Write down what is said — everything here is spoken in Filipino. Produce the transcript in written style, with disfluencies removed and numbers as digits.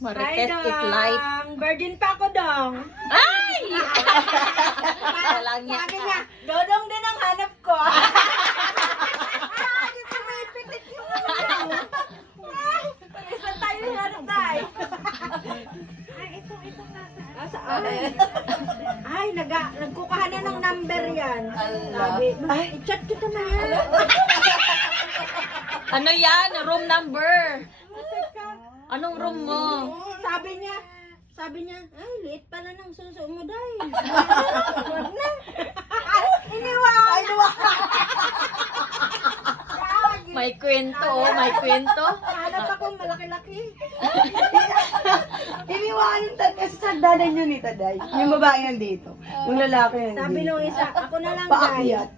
Marites is light. Virgin pa ako, Dong. Ay! Walang niya. Sabi niya, Dodong din ang hanap ko. Ay, pumipitik yung ano. Ay, isa tayo hanap tayo. Ay, ito nga. Ay, nagkukuha na ng number yan. Sabi, i-chat kita na yan. Ano yan? Room number. Anong room mo? Sabi niya, ay, liit pala ng suso mo, day. Wag na. Iniwan. May kwento, oh. May kwento. Hanap ako malaki-laki. Iniwanan talaga sa dadan yun ni Taday. Yung babae nandito. Yung lalaki nandito. Sabi nung isa, ako na lang, day. Paakyat.